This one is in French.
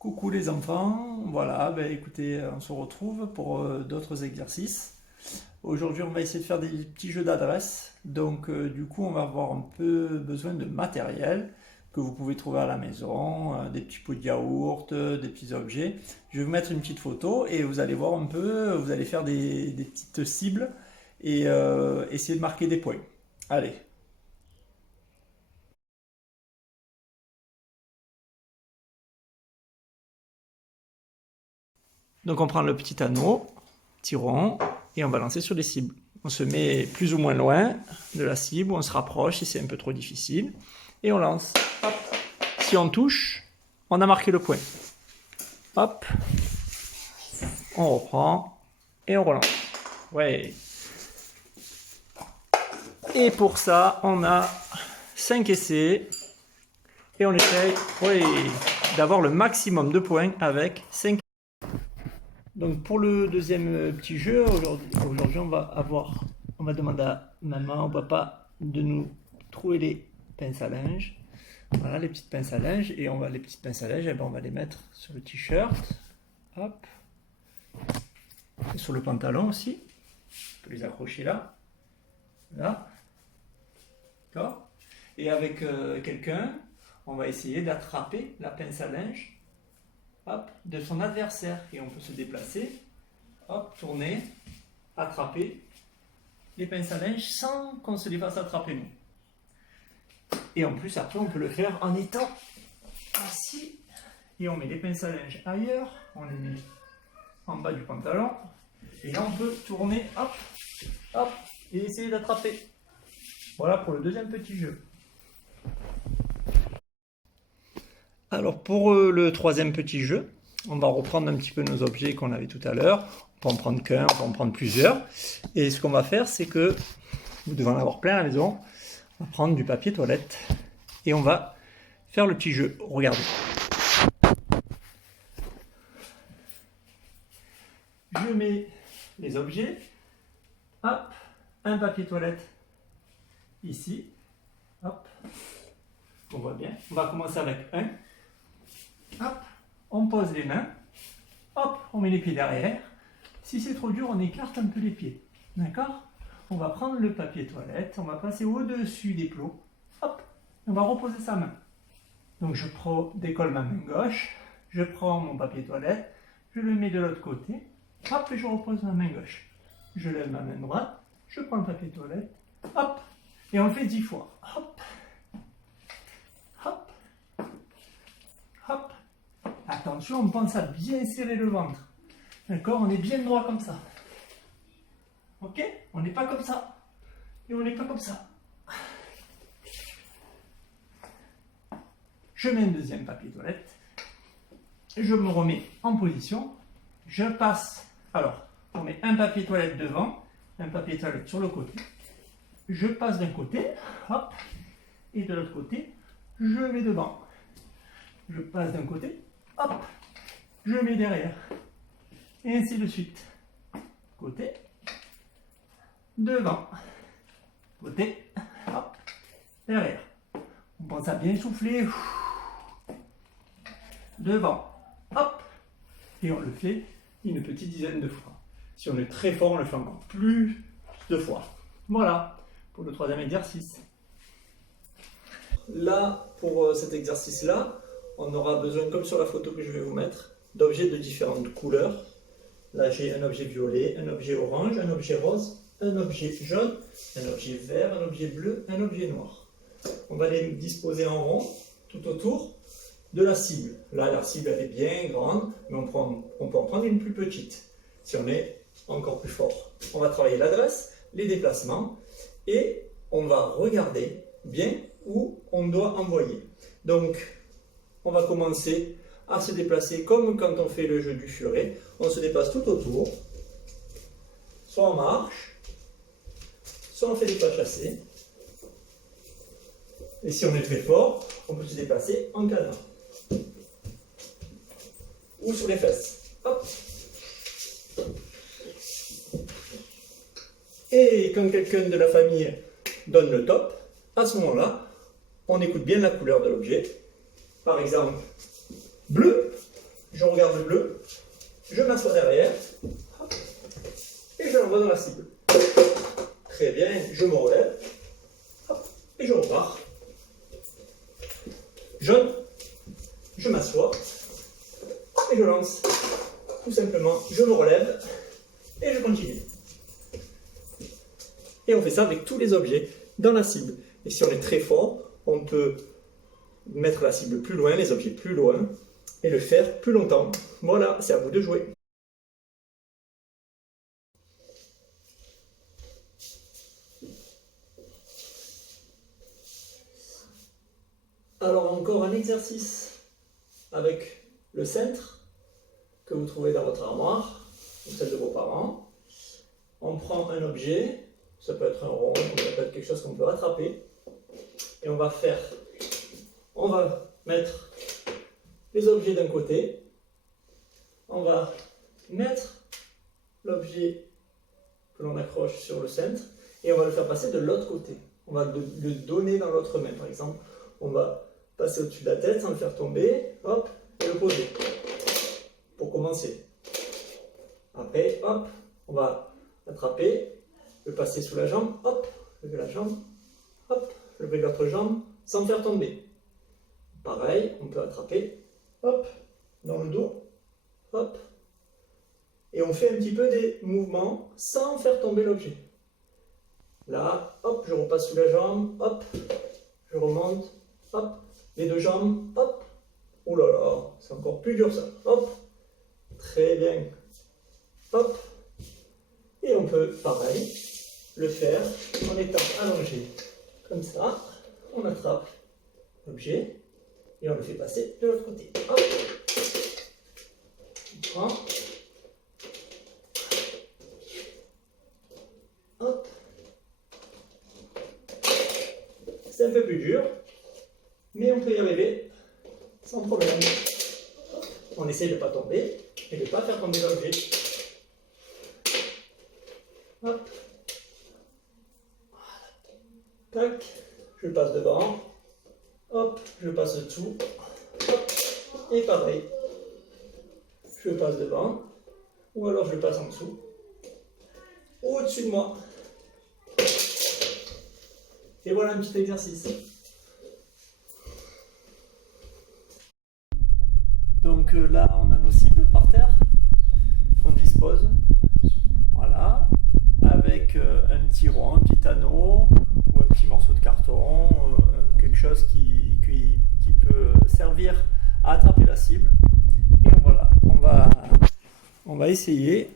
Coucou les enfants, voilà, ben écoutez, on se retrouve pour d'autres exercices. Aujourd'hui, on va essayer de faire des petits jeux d'adresse. Donc, du coup, on va avoir un peu besoin de matériel que vous pouvez trouver à la maison, des petits pots de yaourt, des petits objets. Je vais vous mettre une petite photo et vous allez voir un peu, vous allez faire des petites cibles et essayer de marquer des points. Allez. Donc, on prend le petit anneau, petit rond, et on va lancer sur les cibles. On se met plus ou moins loin de la cible, on se rapproche si c'est un peu trop difficile, et on lance. Hop. Si on touche, on a marqué le point. Hop, on reprend, et on relance. Ouais. Et pour ça, on a 5 essais, et on essaye d'avoir le maximum de points avec 5. Donc pour le deuxième petit jeu, aujourd'hui on va demander à maman, au papa de nous trouver les pinces à linge. Voilà les petites pinces à linge et les petites pinces à linge, on va les mettre sur le t-shirt, hop, et sur le pantalon aussi. On peut les accrocher là, d'accord. Et avec quelqu'un, on va essayer d'attraper la pince à linge. Hop, de son adversaire et on peut se déplacer, hop, tourner, attraper les pinces à linge sans qu'on se les fasse attraper nous. Et en plus après on peut le faire en étant assis et on met les pinces à linge ailleurs, on les met en bas du pantalon et là on peut tourner, hop, hop, et essayer d'attraper. Voilà pour le deuxième petit jeu. Alors pour le troisième petit jeu, on va reprendre un petit peu nos objets qu'on avait tout à l'heure. On peut en prendre qu'un, on peut en prendre plusieurs. Et ce qu'on va faire, c'est que, vous devez en avoir plein à la maison, on va prendre du papier toilette et on va faire le petit jeu. Regardez. Je mets les objets, hop, un papier toilette ici, hop, on voit bien. On va commencer avec un. Hop, on pose les mains, hop, on met les pieds derrière. Si c'est trop dur, on écarte un peu les pieds. D'accord? On va prendre le papier toilette, on va passer au-dessus des plots. Hop, on va reposer sa main. Donc je décolle ma main gauche, je prends mon papier toilette, je le mets de l'autre côté, hop, et je repose ma main gauche. Je lève ma main droite, je prends le papier toilette, hop, et on le fait 10 fois. Hop, hop, hop. Attention, on pense à bien serrer le ventre. D'accord? On est bien droit comme ça. Ok? On n'est pas comme ça. Et on n'est pas comme ça. Je mets un deuxième papier toilette. Je me remets en position. Je passe. Alors, on met un papier toilette devant, un papier toilette sur le côté. Je passe d'un côté, hop, et de l'autre côté, je mets devant. Je passe d'un côté, hop, je mets derrière. Et ainsi de suite. Côté, devant, côté, hop, derrière. On pense à bien souffler. Devant, hop, et on le fait une petite dizaine de fois. Si on est très fort, on le fait encore plus de fois. Voilà, pour le troisième exercice. Là, pour cet exercice-là, on aura besoin, comme sur la photo que je vais vous mettre, d'objets de différentes couleurs. Là, j'ai un objet violet, un objet orange, un objet rose, un objet jaune, un objet vert, un objet bleu, un objet noir. On va les disposer en rond, tout autour de la cible. Là, la cible, elle est bien grande, mais on peut en prendre une plus petite, si on est encore plus fort. On va travailler l'adresse, les déplacements, et on va regarder bien où on doit envoyer. Donc, on va commencer à se déplacer comme quand on fait le jeu du furet. On se déplace tout autour. Soit on marche, soit on fait des pas chassés. Et si on est très fort, on peut se déplacer en cadran. Ou sur les fesses. Hop. Et quand quelqu'un de la famille donne le top, à ce moment-là, on écoute bien la couleur de l'objet. Par exemple, bleu, je regarde le bleu, je m'assois derrière, hop, et je l'envoie dans la cible. Très bien, je me relève, hop, et je repars. Jaune, je m'assois, et je lance. Tout simplement, je me relève, et je continue. Et on fait ça avec tous les objets dans la cible. Et si on est très fort, on peut mettre la cible plus loin, les objets plus loin, et le faire plus longtemps. Voilà, c'est à vous de jouer. Alors encore un exercice avec le cintre que vous trouvez dans votre armoire, ou celle de vos parents. On prend un objet, ça peut être un rond, ça peut être quelque chose qu'on peut rattraper, et on va mettre les objets d'un côté, on va mettre l'objet que l'on accroche sur le cintre, et on va le faire passer de l'autre côté. On va le donner dans l'autre main, par exemple. On va passer au-dessus de la tête sans le faire tomber, hop, et le poser, pour commencer. Après, hop, on va attraper, le passer sous la jambe, hop, lever la jambe, hop, lever l'autre jambe, sans faire tomber. Pareil, on peut attraper, hop, dans le dos, hop, et on fait un petit peu des mouvements sans faire tomber l'objet. Là, hop, je repasse sous la jambe, hop, je remonte, hop, les deux jambes, hop, oh là là, c'est encore plus dur ça, hop, très bien, hop, et on peut, pareil, le faire en étant allongé, comme ça, on attrape l'objet, et on le fait passer de l'autre côté, hop, on prend, hop, c'est un peu plus dur, mais on peut y arriver sans problème. On essaie de ne pas tomber et de ne pas faire tomber l'objet. Hop. Tac. Je passe devant. Hop. Je passe dessous. Hop. Et pareil. Je passe devant. Ou alors je passe en dessous. Ou au-dessus de moi. Et voilà un petit exercice. Donc là, on a nos cibles par terre qu'on dispose. Voilà. Avec un petit rond, un petit anneau ou un petit morceau de carton, quelque chose qui peut servir à attraper la cible. Et voilà, on va essayer